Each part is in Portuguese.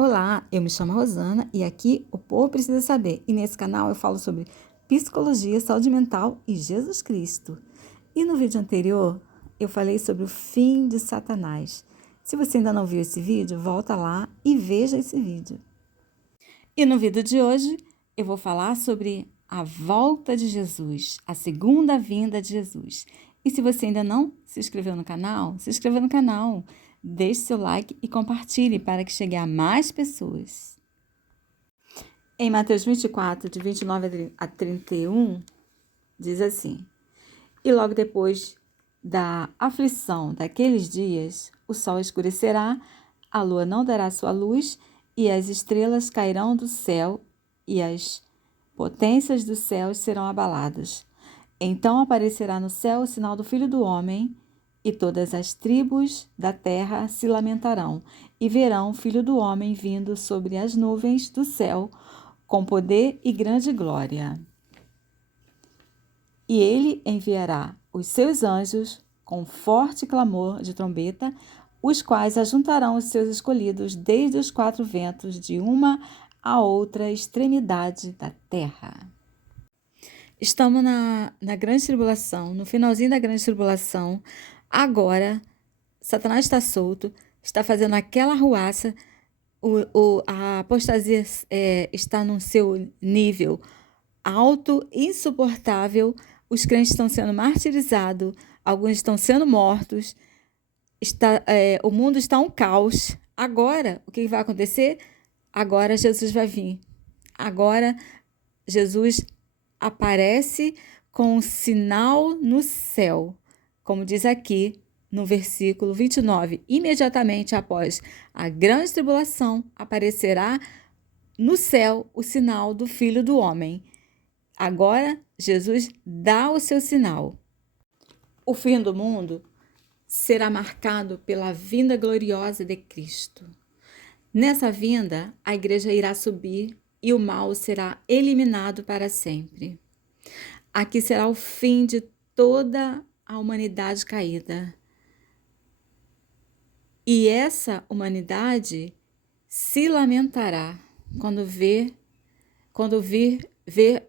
Olá, eu me chamo Rosana e aqui o povo precisa saber. E nesse canal eu falo sobre psicologia, saúde mental e Jesus Cristo. E no vídeo anterior eu falei sobre o fim de Satanás. Se você ainda não viu esse vídeo, volta lá e veja esse vídeo. E no vídeo de hoje eu vou falar sobre a volta de Jesus, a segunda vinda de Jesus. E se você ainda não se inscreveu no canal, se inscreva no canal. Deixe seu like e compartilhe para que chegue a mais pessoas. Em Mateus 24, de 29 a 31, diz assim: E logo depois da aflição daqueles dias, o sol escurecerá, a lua não dará sua luz, e as estrelas cairão do céu, e as potências dos céus serão abaladas. Então aparecerá no céu o sinal do Filho do Homem, e todas as tribos da terra se lamentarão, e verão o Filho do Homem vindo sobre as nuvens do céu, com poder e grande glória. E ele enviará os seus anjos com forte clamor de trombeta, os quais ajuntarão os seus escolhidos desde os quatro ventos, de uma a outra extremidade da terra. Estamos na grande tribulação, no finalzinho da grande tribulação. Agora, Satanás está solto, está fazendo aquela arruaça, a apostasia está no seu nível alto, insuportável, os crentes estão sendo martirizados, alguns estão sendo mortos, o mundo está um caos. Agora, o que vai acontecer? Agora Jesus vai vir. Agora Jesus aparece com um sinal no céu, como diz aqui no versículo 29. Imediatamente após a grande tribulação, aparecerá no céu o sinal do Filho do Homem. Agora, Jesus dá o seu sinal. O fim do mundo será marcado pela vinda gloriosa de Cristo. Nessa vinda, a igreja irá subir e o mal será eliminado para sempre. Aqui será o fim de toda a humanidade caída. E essa humanidade se lamentará quando ver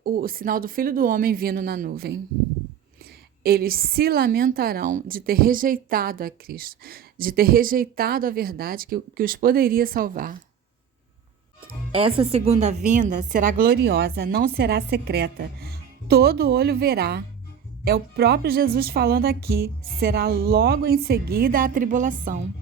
o sinal do Filho do Homem vindo na nuvem. Eles se lamentarão de ter rejeitado a Cristo, de ter rejeitado a verdade que os poderia salvar. Essa segunda vinda será gloriosa, não será secreta. Todo olho verá. É o próprio Jesus falando aqui. Será logo em seguida a tribulação.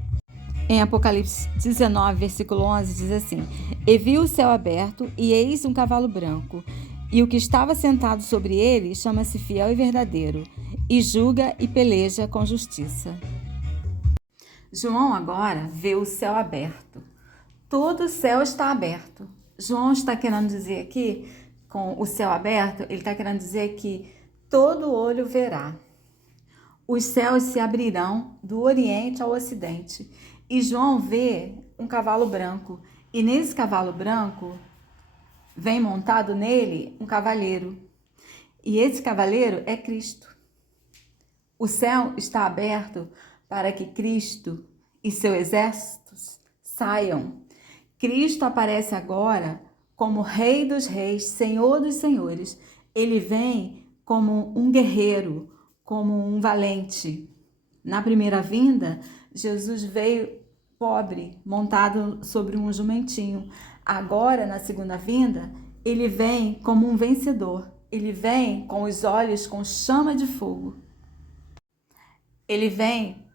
Em Apocalipse 19, versículo 11, diz assim: E vi o céu aberto, e eis um cavalo branco, e o que estava sentado sobre ele chama-se Fiel e Verdadeiro, e julga e peleja com justiça. João agora vê o céu aberto. Todo o céu está aberto. João está querendo dizer aqui, com o céu aberto, ele está querendo dizer que todo olho verá. Os céus se abrirão do Oriente ao Ocidente. E João vê um cavalo branco. E nesse cavalo branco, vem montado nele um cavaleiro. E esse cavaleiro é Cristo. O céu está aberto para que Cristo e seu exército saiam. Cristo aparece agora como Rei dos Reis, Senhor dos Senhores. Ele vem como um guerreiro, como um valente. Na primeira vinda, Jesus veio pobre, montado sobre um jumentinho. Agora, na segunda vinda, ele vem como um vencedor. Ele vem com os olhos com chama de fogo. Ele vem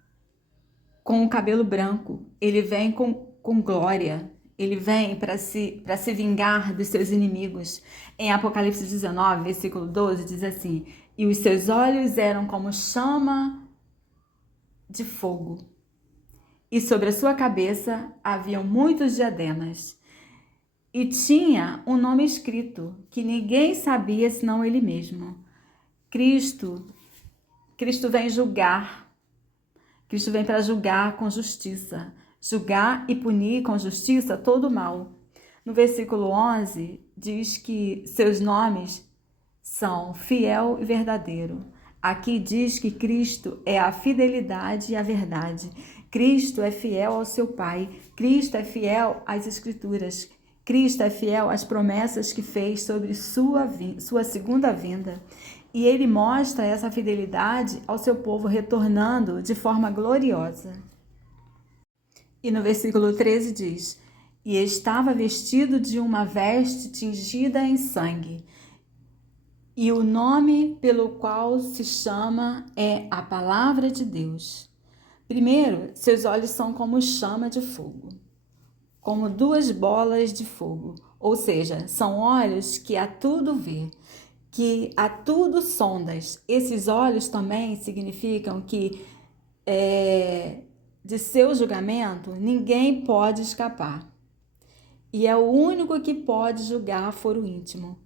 com o cabelo branco. Ele vem com glória. Ele vem para se vingar dos seus inimigos. Em Apocalipse 19, versículo 12, diz assim: E os seus olhos eram como chama de fogo. E sobre a sua cabeça haviam muitos diademas. E tinha um nome escrito, que ninguém sabia senão ele mesmo. Cristo vem julgar. Cristo vem para julgar com justiça. Julgar e punir com justiça todo o mal. No versículo 11, diz que seus nomes são fiel e verdadeiro. Aqui diz que Cristo é a fidelidade e a verdade. Cristo é fiel ao seu Pai. Cristo é fiel às Escrituras. Cristo é fiel às promessas que fez sobre sua segunda vinda. E ele mostra essa fidelidade ao seu povo, retornando de forma gloriosa. E no versículo 13 diz: E estava vestido de uma veste tingida em sangue, e o nome pelo qual se chama é a Palavra de Deus. Primeiro, seus olhos são como chama de fogo, como duas bolas de fogo, ou seja, são olhos que a tudo vê, que a tudo sondas. Esses olhos também significam que de seu julgamento ninguém pode escapar. E é o único que pode julgar foro íntimo.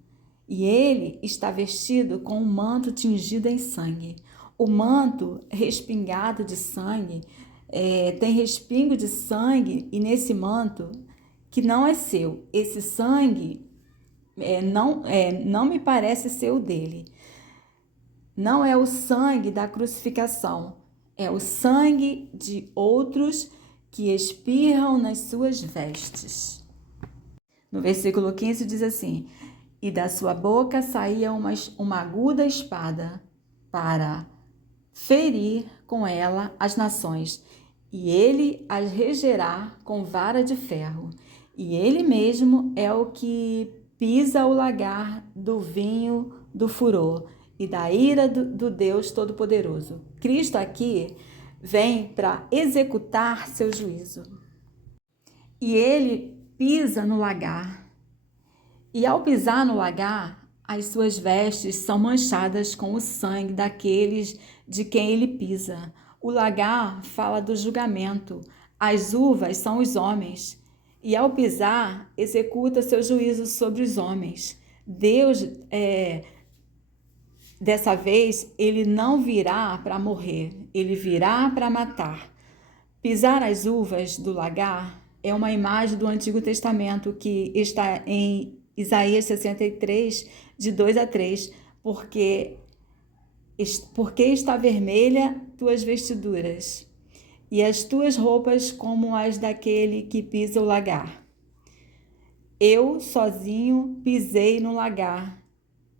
E ele está vestido com um manto tingido em sangue. O manto respingado de sangue, tem respingo de sangue, e nesse manto, que não é seu, esse sangue não me parece ser o dele. Não é o sangue da crucificação, é o sangue de outros que espirram nas suas vestes. No versículo 15 diz assim: E da sua boca saía uma aguda espada para ferir com ela as nações, e ele as regerá com vara de ferro. E ele mesmo é o que pisa o lagar do vinho do furor e da ira do Deus Todo-Poderoso. Cristo aqui vem para executar seu juízo. E ele pisa no lagar. E ao pisar no lagar, as suas vestes são manchadas com o sangue daqueles de quem ele pisa. O lagar fala do julgamento. As uvas são os homens. E ao pisar, executa seu juízo sobre os homens. Deus, dessa vez, ele não virá para morrer, ele virá para matar. Pisar as uvas do lagar é uma imagem do Antigo Testamento que está em Isaías 63, de 2 a 3, porque está vermelha tuas vestiduras, e as tuas roupas como as daquele que pisa o lagar. Eu sozinho pisei no lagar,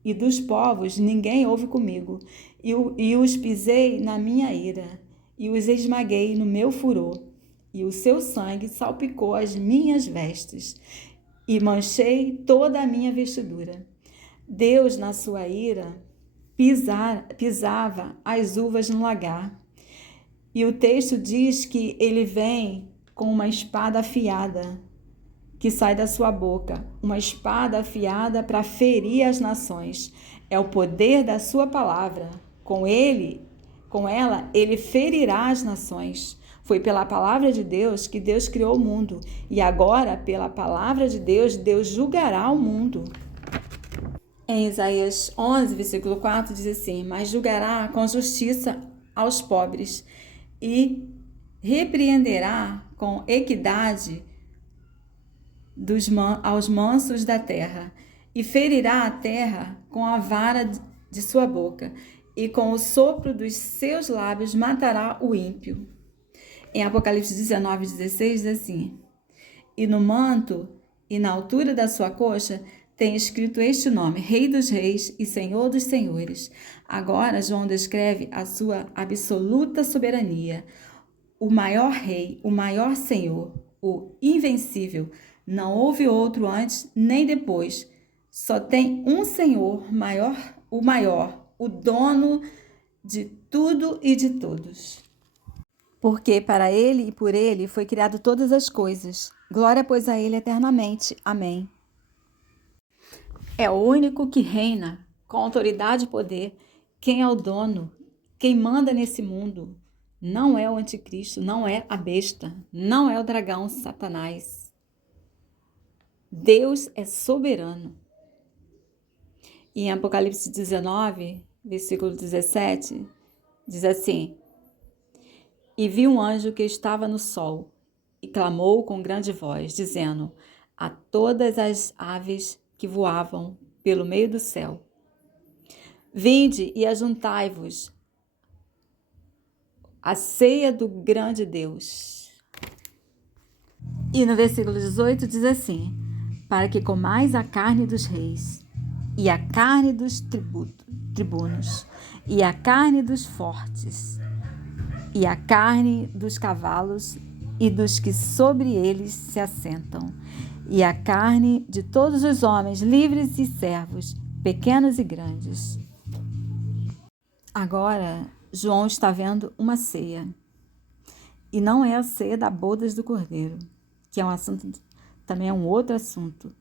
e dos povos ninguém houve comigo, e os pisei na minha ira, e os esmaguei no meu furor, e o seu sangue salpicou as minhas vestes, e manchei toda a minha vestidura. Deus, na sua ira, pisava as uvas no lagar. E o texto diz que ele vem com uma espada afiada que sai da sua boca, uma espada afiada para ferir as nações. É o poder da sua palavra. Com ela, ele ferirá as nações. Foi pela palavra de Deus que Deus criou o mundo. E agora, pela palavra de Deus, Deus julgará o mundo. Em Isaías 11, versículo 4, diz assim: Mas julgará com justiça aos pobres e repreenderá com equidade aos mansos da terra, e ferirá a terra com a vara de sua boca, e com o sopro dos seus lábios matará o ímpio. Em Apocalipse 19, 16, diz assim: E no manto e na altura da sua coxa tem escrito este nome: Rei dos Reis e Senhor dos Senhores. Agora João descreve a sua absoluta soberania. O maior rei, o maior senhor, o invencível. Não houve outro antes nem depois. Só tem um Senhor maior, o dono de tudo e de todos. Porque para ele e por ele foi criado todas as coisas. Glória, pois, a ele eternamente. Amém. É o único que reina com autoridade e poder. Quem é o dono? Quem manda nesse mundo? Não é o anticristo, não é a besta, não é o dragão, Satanás. Deus é soberano. E em Apocalipse 19, versículo 17, diz assim: E vi um anjo que estava no sol, e clamou com grande voz, dizendo a todas as aves que voavam pelo meio do céu: Vinde e ajuntai-vos à ceia do grande Deus. E no versículo 18 diz assim: para que comais a carne dos reis, e a carne dos tribunos, e a carne dos fortes, e a carne dos cavalos e dos que sobre eles se assentam, e a carne de todos os homens, livres e servos, pequenos e grandes. Agora, João está vendo uma ceia. E não é a ceia da bodas do Cordeiro, que é um assunto, também é um outro assunto.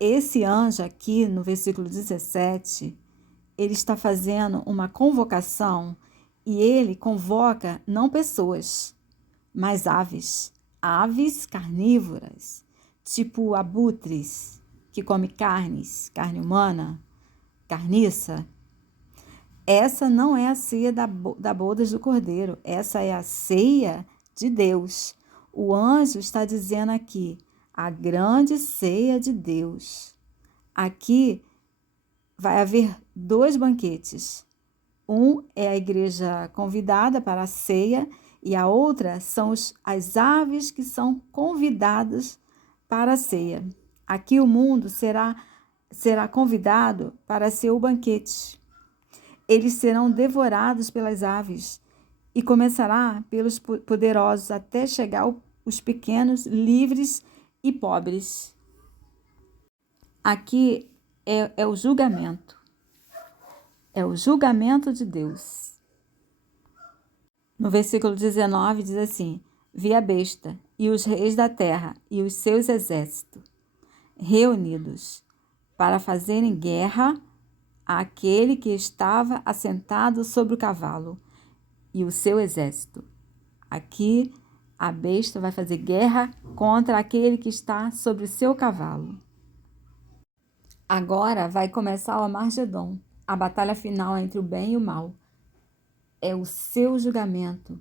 Esse anjo aqui, no versículo 17, ele está fazendo uma convocação e ele convoca não pessoas, mas aves. Aves carnívoras, tipo abutres, que come carne humana, carniça. Essa não é a ceia da bodas do Cordeiro, essa é a ceia de Deus. O anjo está dizendo aqui, a grande ceia de Deus. Aqui vai haver 2 banquetes. Um é a igreja convidada para a ceia e a outra são as aves que são convidadas para a ceia. Aqui o mundo será convidado para ser o banquete. Eles serão devorados pelas aves e começará pelos poderosos até chegar os pequenos, livres e pobres. Aqui é o julgamento. É o julgamento de Deus. No versículo 19 diz assim: vi a besta e os reis da terra e os seus exércitos reunidos para fazerem guerra àquele que estava assentado sobre o cavalo e o seu exército. Aqui a besta vai fazer guerra contra aquele que está sobre o seu cavalo. Agora vai começar o Armagedon, a batalha final entre o bem e o mal. É o seu julgamento.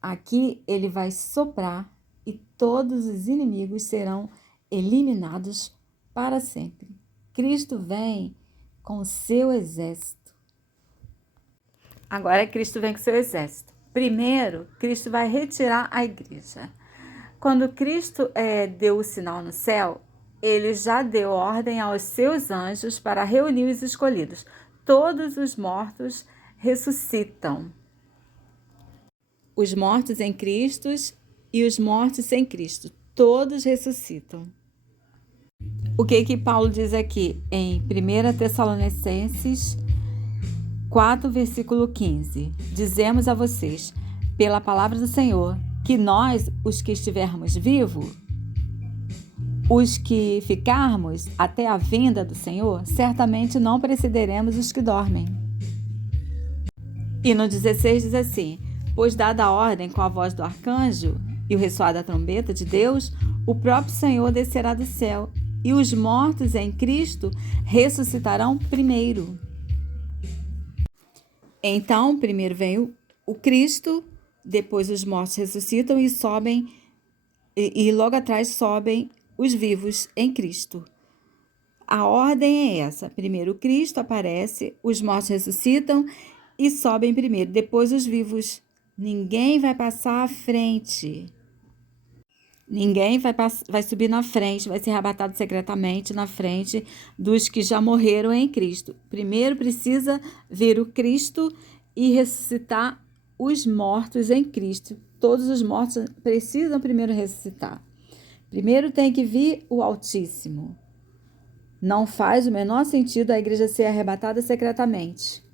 Aqui ele vai soprar e todos os inimigos serão eliminados para sempre. Cristo vem com o seu exército. Agora Cristo vem com o seu exército. Primeiro, Cristo vai retirar a igreja. Quando Cristo deu o sinal no céu, ele já deu ordem aos seus anjos para reunir os escolhidos. Todos os mortos ressuscitam. Os mortos em Cristo e os mortos sem Cristo, todos ressuscitam. O que Paulo diz aqui em 1 Tessalonicenses 4, versículo 15? Dizemos a vocês, pela palavra do Senhor, que nós, os que estivermos vivos, os que ficarmos até a vinda do Senhor, certamente não precederemos os que dormem. E no 16 diz assim: pois dada a ordem com a voz do arcanjo e o ressoar da trombeta de Deus, o próprio Senhor descerá do céu, e os mortos em Cristo ressuscitarão primeiro. Então, primeiro vem o Cristo, depois os mortos ressuscitam e sobem, e logo atrás sobem os vivos em Cristo. A ordem é essa: primeiro o Cristo aparece, os mortos ressuscitam e sobem primeiro, depois os vivos. Ninguém vai passar à frente. Ninguém vai subir na frente, vai ser arrebatado secretamente na frente dos que já morreram em Cristo. Primeiro precisa ver o Cristo e ressuscitar os mortos em Cristo. Todos os mortos precisam primeiro ressuscitar. Primeiro tem que vir o Altíssimo. Não faz o menor sentido a igreja ser arrebatada secretamente.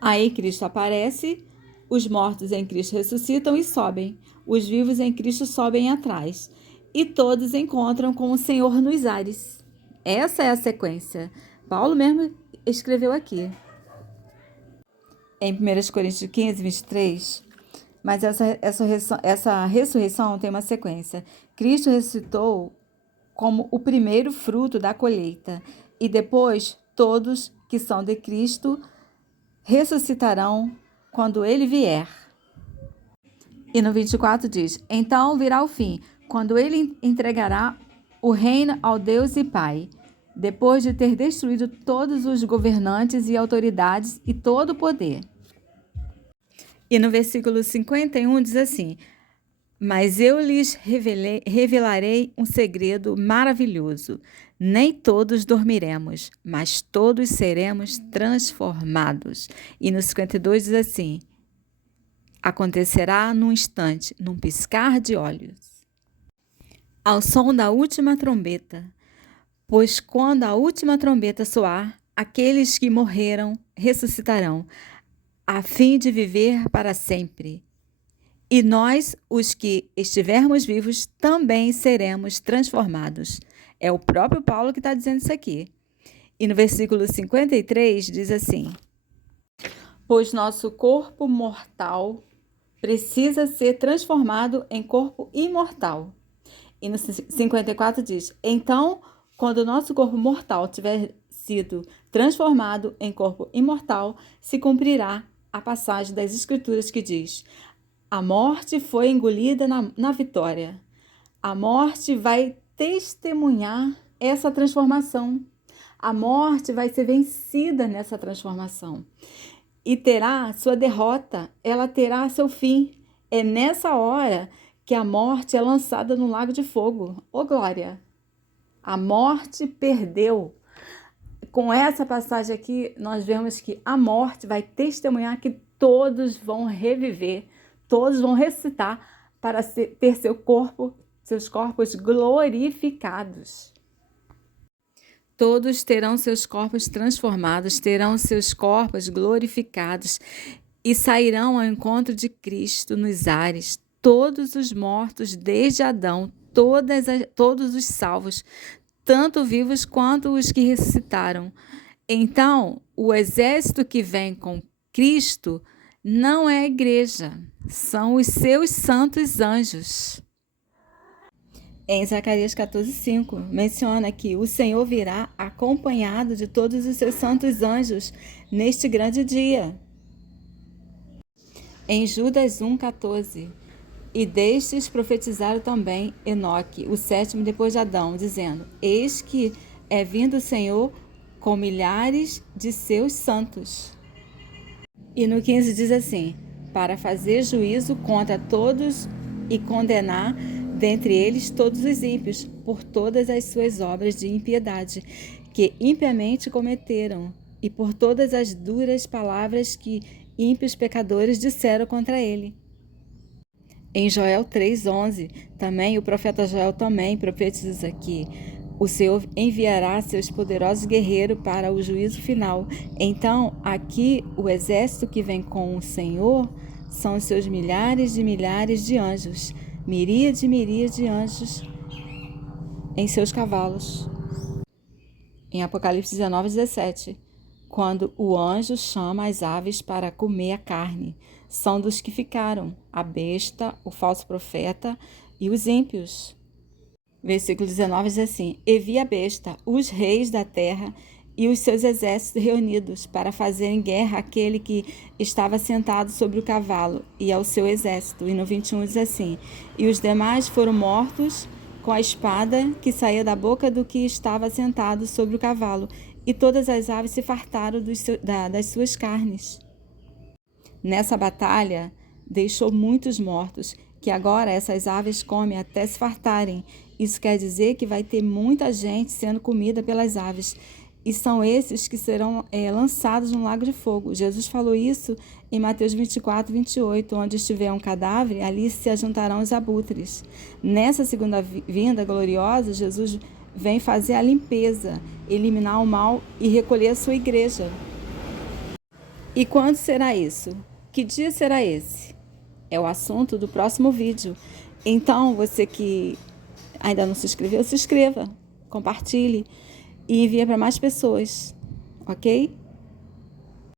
Aí Cristo aparece, os mortos em Cristo ressuscitam e sobem. Os vivos em Cristo sobem atrás. E todos encontram com o Senhor nos ares. Essa é a sequência. Paulo mesmo escreveu aqui. Em 1 Coríntios 15, 23. Mas essa ressurreição tem uma sequência. Cristo ressuscitou como o primeiro fruto da colheita. E depois todos que são de Cristo ressuscitarão quando ele vier. E no 24 diz: então virá o fim, quando ele entregará o reino ao Deus e Pai, depois de ter destruído todos os governantes e autoridades e todo o poder. E no versículo 51 diz assim: Mas eu lhes revelarei um segredo maravilhoso. Nem todos dormiremos, mas todos seremos transformados. E no 52 diz assim: acontecerá num instante, num piscar de olhos, ao som da última trombeta. Pois quando a última trombeta soar, aqueles que morreram ressuscitarão, a fim de viver para sempre. E nós, os que estivermos vivos, também seremos transformados. É o próprio Paulo que está dizendo isso aqui. E no versículo 53 diz assim: pois nosso corpo mortal precisa ser transformado em corpo imortal. E no 54 diz: então, quando o nosso corpo mortal tiver sido transformado em corpo imortal, se cumprirá a passagem das Escrituras que diz: a morte foi engolida na vitória. A morte vai testemunhar essa transformação. A morte vai ser vencida nessa transformação. E terá sua derrota, ela terá seu fim. É nessa hora que a morte é lançada no lago de fogo. Ô glória! A morte perdeu. Com essa passagem aqui, nós vemos que a morte vai testemunhar que todos vão reviver, todos vão ressuscitar para ter seus corpos glorificados. Todos terão seus corpos transformados, terão seus corpos glorificados e sairão ao encontro de Cristo nos ares. Todos os mortos desde Adão, todos os salvos, tanto vivos quanto os que ressuscitaram. Então, o exército que vem com Cristo não é a igreja, são os seus santos anjos. Em Zacarias 14:5, menciona que o Senhor virá acompanhado de todos os seus santos anjos neste grande dia. Em Judas 1:14, e destes profetizaram também Enoque, o sétimo depois de Adão, dizendo: eis que é vindo o Senhor com milhares de seus santos. E no 15 diz assim: para fazer juízo contra todos e condenar dentre eles todos os ímpios, por todas as suas obras de impiedade, que impiamente cometeram, e por todas as duras palavras que ímpios pecadores disseram contra ele. Em Joel 3:11, também o profeta Joel também profetiza que o Senhor enviará seus poderosos guerreiros para o juízo final. Então, aqui, o exército que vem com o Senhor são os seus milhares de anjos, miríade de anjos em seus cavalos. Em Apocalipse 19:17, quando o anjo chama as aves para comer a carne, são dos que ficaram, a besta, o falso profeta e os ímpios. Versículo 19 diz assim: e vi a besta, os reis da terra e os seus exércitos reunidos para fazerem guerra àquele que estava sentado sobre o cavalo e ao seu exército. E no 21 diz assim: e os demais foram mortos com a espada que saía da boca do que estava sentado sobre o cavalo, e todas as aves se fartaram das suas carnes. Nessa batalha, deixou muitos mortos, que agora essas aves comem até se fartarem. Isso quer dizer que vai ter muita gente sendo comida pelas aves. E são esses que serão lançados no lago de fogo. Jesus falou isso em Mateus 24:28, onde estiver um cadáver, ali se ajuntarão os abutres. Nessa segunda vinda gloriosa, Jesus vem fazer a limpeza, eliminar o mal e recolher a sua igreja. E quando será isso? Que dia será esse? É o assunto do próximo vídeo. Então, você que ainda não se inscreveu, se inscreva, compartilhe e envie para mais pessoas, ok?